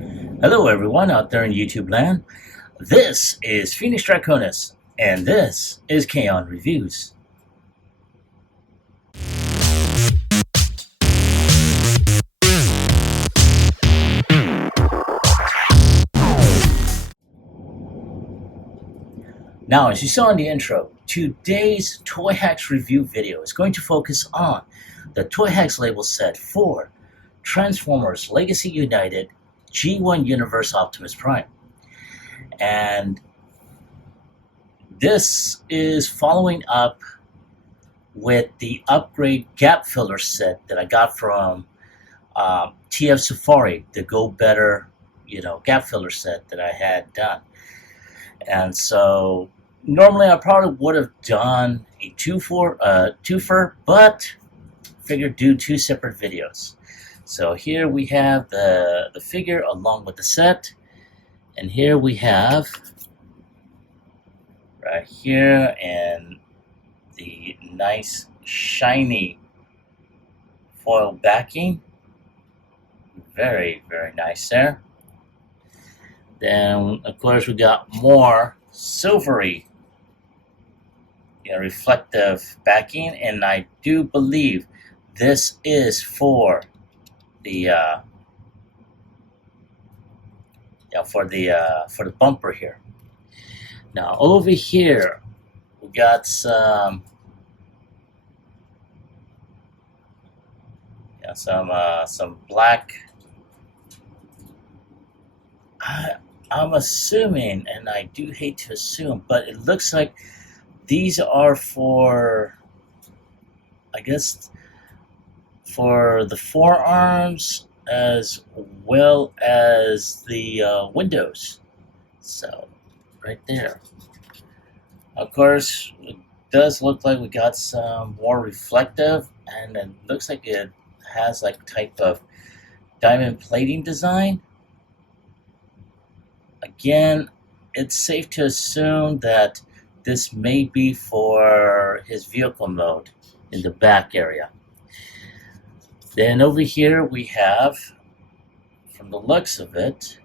Hello everyone out there in YouTube land. This is Phoenix Draconis, and this is Kaon Reviews. Now, as you saw in the intro, today's ToyHax review video is going to focus on the ToyHax label set for Transformers Legacy United G1 Universe Optimus Prime. And this is following up with the upgrade gap filler set that I got from TF Safari, the Go Better, gap filler set that I had done. And so normally I probably would have done a twofer, but figured do two separate videos. So here we have the figure along with the set, and here we have right here and the nice shiny foil backing. Very, very nice there. Then of course we got more silvery reflective backing, and I do believe this is for the for the bumper here. Now over here we got some black. I'm assuming, and I do hate to assume, but it looks like these are for, I guess, for the forearms as well as the windows. So, right there. Of course, it does look like we got some more reflective, and it looks like it has like type of diamond plating design. Again, it's safe to assume that this may be for his vehicle mode in the back area. Then over here we have, from the looks of it,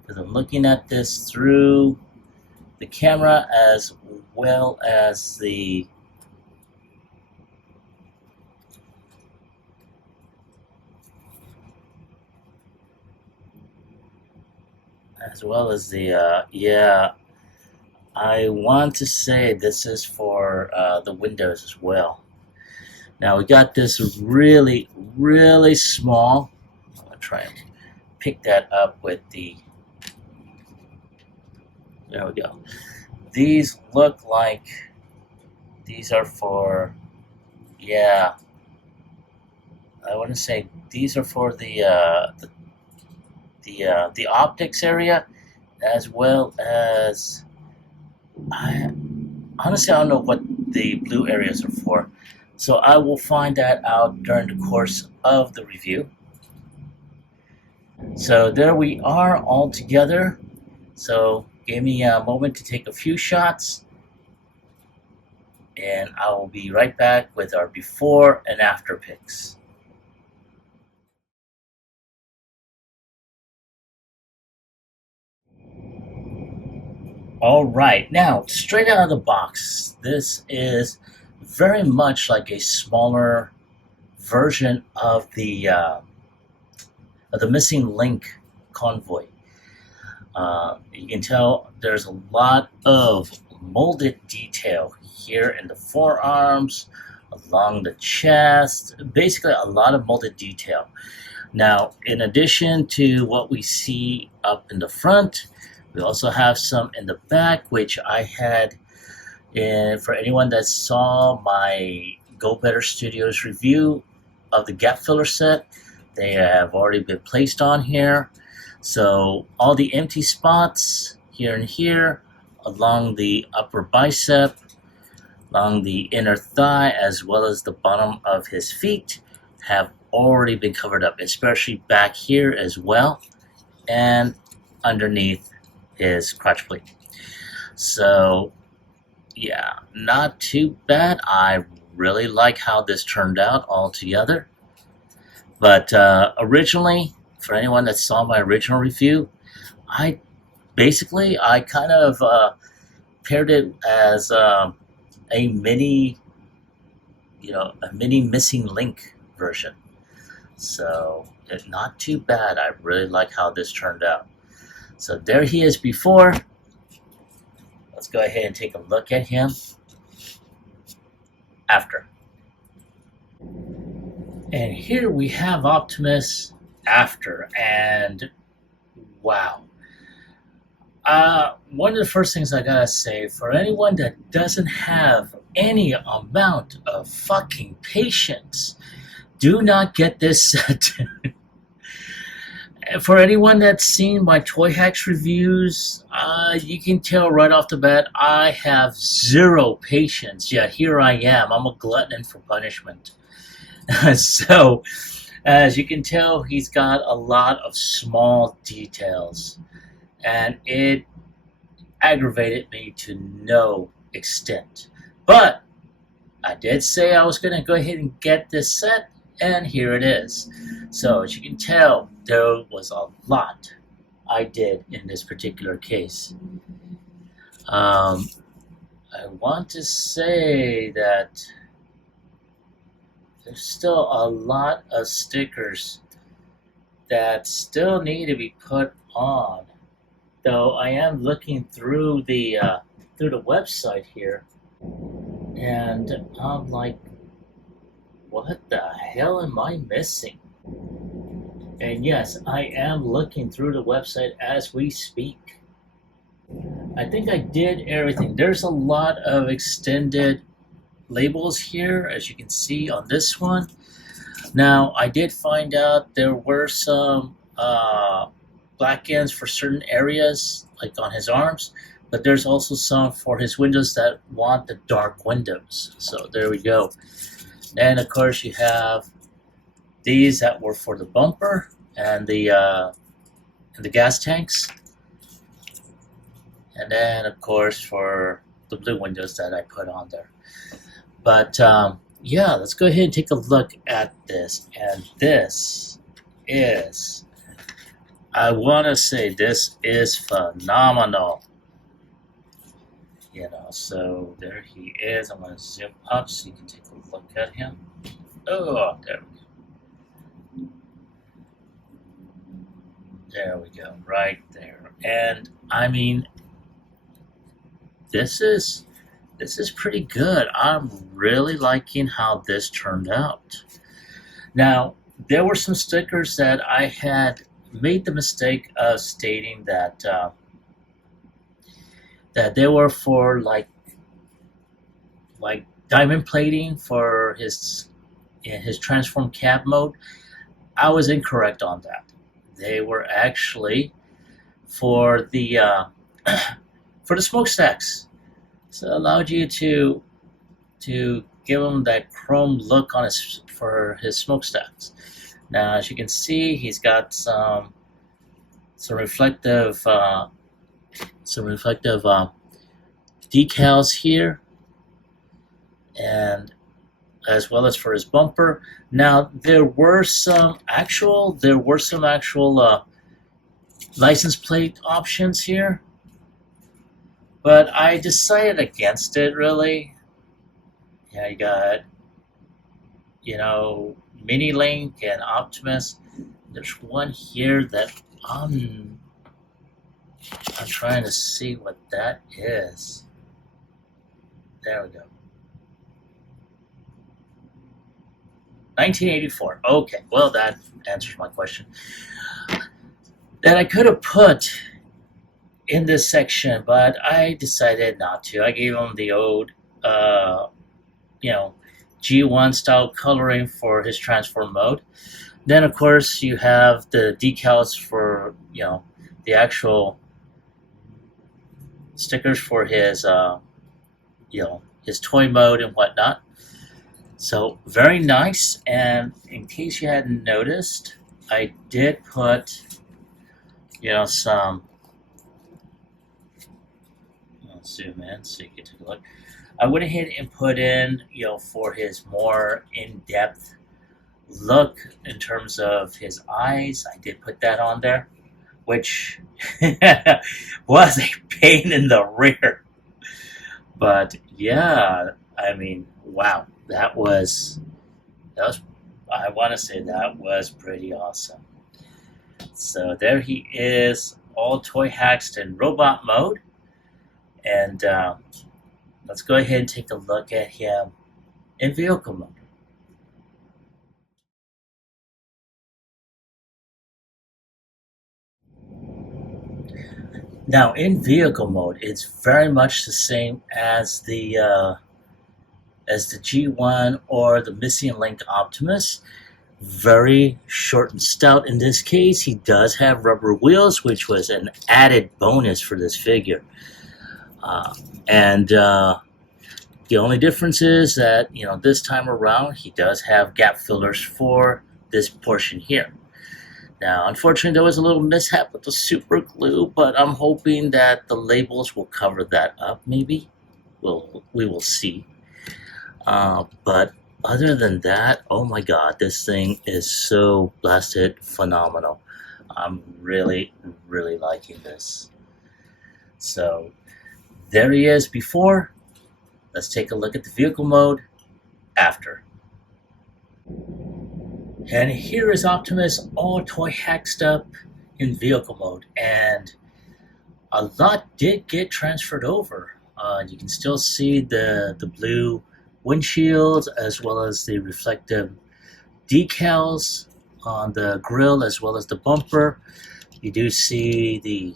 because I'm looking at this through the camera as well as the I want to say this is for the windows as well. Now we got this really, really small. I'm gonna try and pick that up with the. There we go. These look like these are for. Yeah. I want to say these are for the optics area, as well as. Honestly, I don't know what the blue areas are for, so I will find that out during the course of the review. So there we are all together. So give me a moment to take a few shots, and I will be right back with our before and after pics. All right, now straight out of the box, this is very much like a smaller version of the missing link convoy. You can tell there's a lot of molded detail here in the forearms, along the chest, basically a lot of molded detail. Now, in addition to what we see up in the front, we also have some in the back, which I had, for anyone that saw my Go Better Studios review of the gap filler set, they have already been placed on here. So all the empty spots here and here, along the upper bicep, along the inner thigh, as well as the bottom of his feet, have already been covered up, especially back here as well, and underneath his crotch plate. So yeah, not too bad. I really like how this turned out altogether. But originally, for anyone that saw my original review, I kind of paired it as a mini, a mini missing link version. So it's not too bad. I really like how this turned out. So there he is before. Let's go ahead and take a look at him after. And here we have Optimus after, and wow. One of the first things I gotta say, for anyone that doesn't have any amount of fucking patience, do not get this set. For anyone that's seen my ToyHax reviews, you can tell right off the bat I have zero patience. Yet here I am. I'm a glutton for punishment. So, as you can tell, he's got a lot of small details, and it aggravated me to no extent. But I did say I was going to go ahead and get this set, and here it is. So, as you can tell, there was a lot I did in this particular case. I want to say that there's still a lot of stickers that still need to be put on. Though I am looking through the website here, and I'm like, what the hell am I missing? And yes, I am looking through the website as we speak. I think I did everything. There's a lot of extended labels here, as you can see on this one. Now, I did find out there were some black ends for certain areas, like on his arms, but there's also some for his windows that want the dark windows. So there we go. And of course, you have these that were for the bumper and the gas tanks, and then of course for the blue windows that I put on there. But yeah, let's go ahead and take a look at this. And this is, I want to say, this is phenomenal. So there he is. I'm going to zoom up so you can take a look at him. Oh, there we go. There we go, right there. And I mean, this is pretty good. I'm really liking how this turned out. Now, there were some stickers that I had made the mistake of stating that that they were for like diamond plating for his transform cab mode. I was incorrect on that. They were actually for the for the smokestacks. So it allowed you to give him that chrome look on for his smokestacks. Now, as you can see, he's got some reflective decals here, and as well as for his bumper. Now, there were some actual license plate options here, but I decided against it, really. Yeah, you got, Mini Link and Optimus. There's one here that I'm trying to see what that is. There we go. 1984. Okay, well, that answers my question. That I could have put in this section, but I decided not to. I gave him the old, G1 style coloring for his transform mode. Then, of course, you have the decals for, the actual stickers for his, his toy mode and whatnot. So, very nice. And in case you hadn't noticed, I did put, some, let's zoom in so you can take a look. I went ahead and put in, for his more in-depth look in terms of his eyes. I did put that on there, which was a pain in the rear. But yeah, I mean, wow, that was I want to say that was pretty awesome. So there he is, all toy hacked in robot mode, and let's go ahead and take a look at him in vehicle mode. Now in vehicle mode, it's very much the same as the G1 or the Missing Link Optimus. Very short and stout in this case. He does have rubber wheels, which was an added bonus for this figure. And the only difference is that, this time around, he does have gap fillers for this portion here. Now, unfortunately, there was a little mishap with the super glue, but I'm hoping that the labels will cover that up, maybe. We will see. But other than that, oh my god, this thing is so blasted phenomenal. I'm really, really liking this. So, there he is before. Let's take a look at the vehicle mode after. And here is Optimus all toy hacked up in vehicle mode. And a lot did get transferred over. You can still see the blue windshield as well as the reflective decals on the grille as well as the bumper. You do see the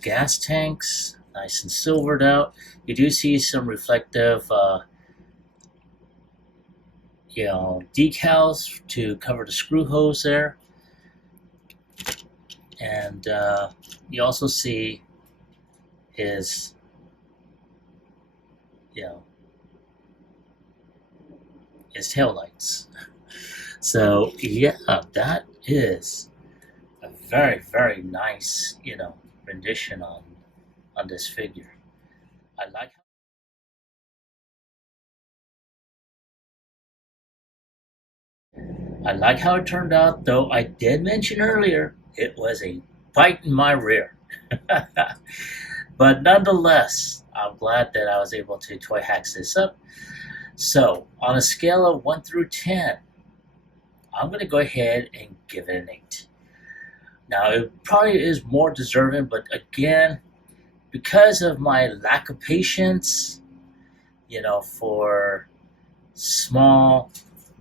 gas tanks nice and silvered out. You do see some reflective decals to cover the screw hose there, and you also see his his tail lights. So yeah, that is a very, very nice rendition on this figure. I like how it turned out, though I did mention earlier it was a bite in my rear. But nonetheless, I'm glad that I was able to toy hack this up. So, on a scale of 1 through 10, I'm going to go ahead and give it an 8. Now, it probably is more deserving, but again, because of my lack of patience, for small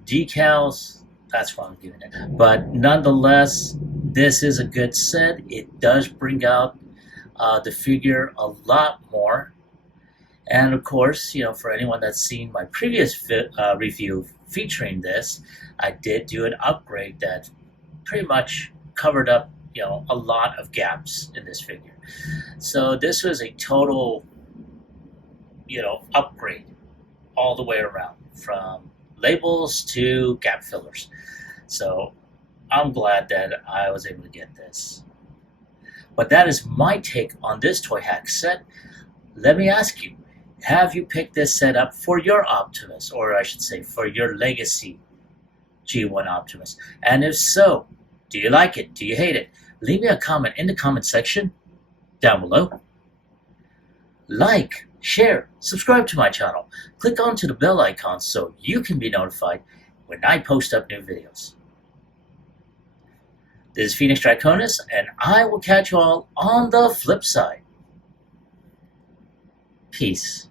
decals, that's why I'm giving it. But nonetheless, this is a good set. It does bring out the figure a lot more. And of course, for anyone that's seen my previous review featuring this, I did do an upgrade that pretty much covered up, a lot of gaps in this figure. So this was a total, upgrade all the way around, from labels to gap fillers. So I'm glad that I was able to get this. But that is my take on this toy hack set. Let me ask you, have you picked this set up for your Optimus, or I should say for your legacy G1 Optimus? And if so, do you like it? Do you hate it? Leave me a comment in the comment section down below. Like, share, subscribe to my channel. Click onto the bell icon so you can be notified when I post up new videos. This is Phoenix Draconis, and I will catch you all on the flip side. Peace.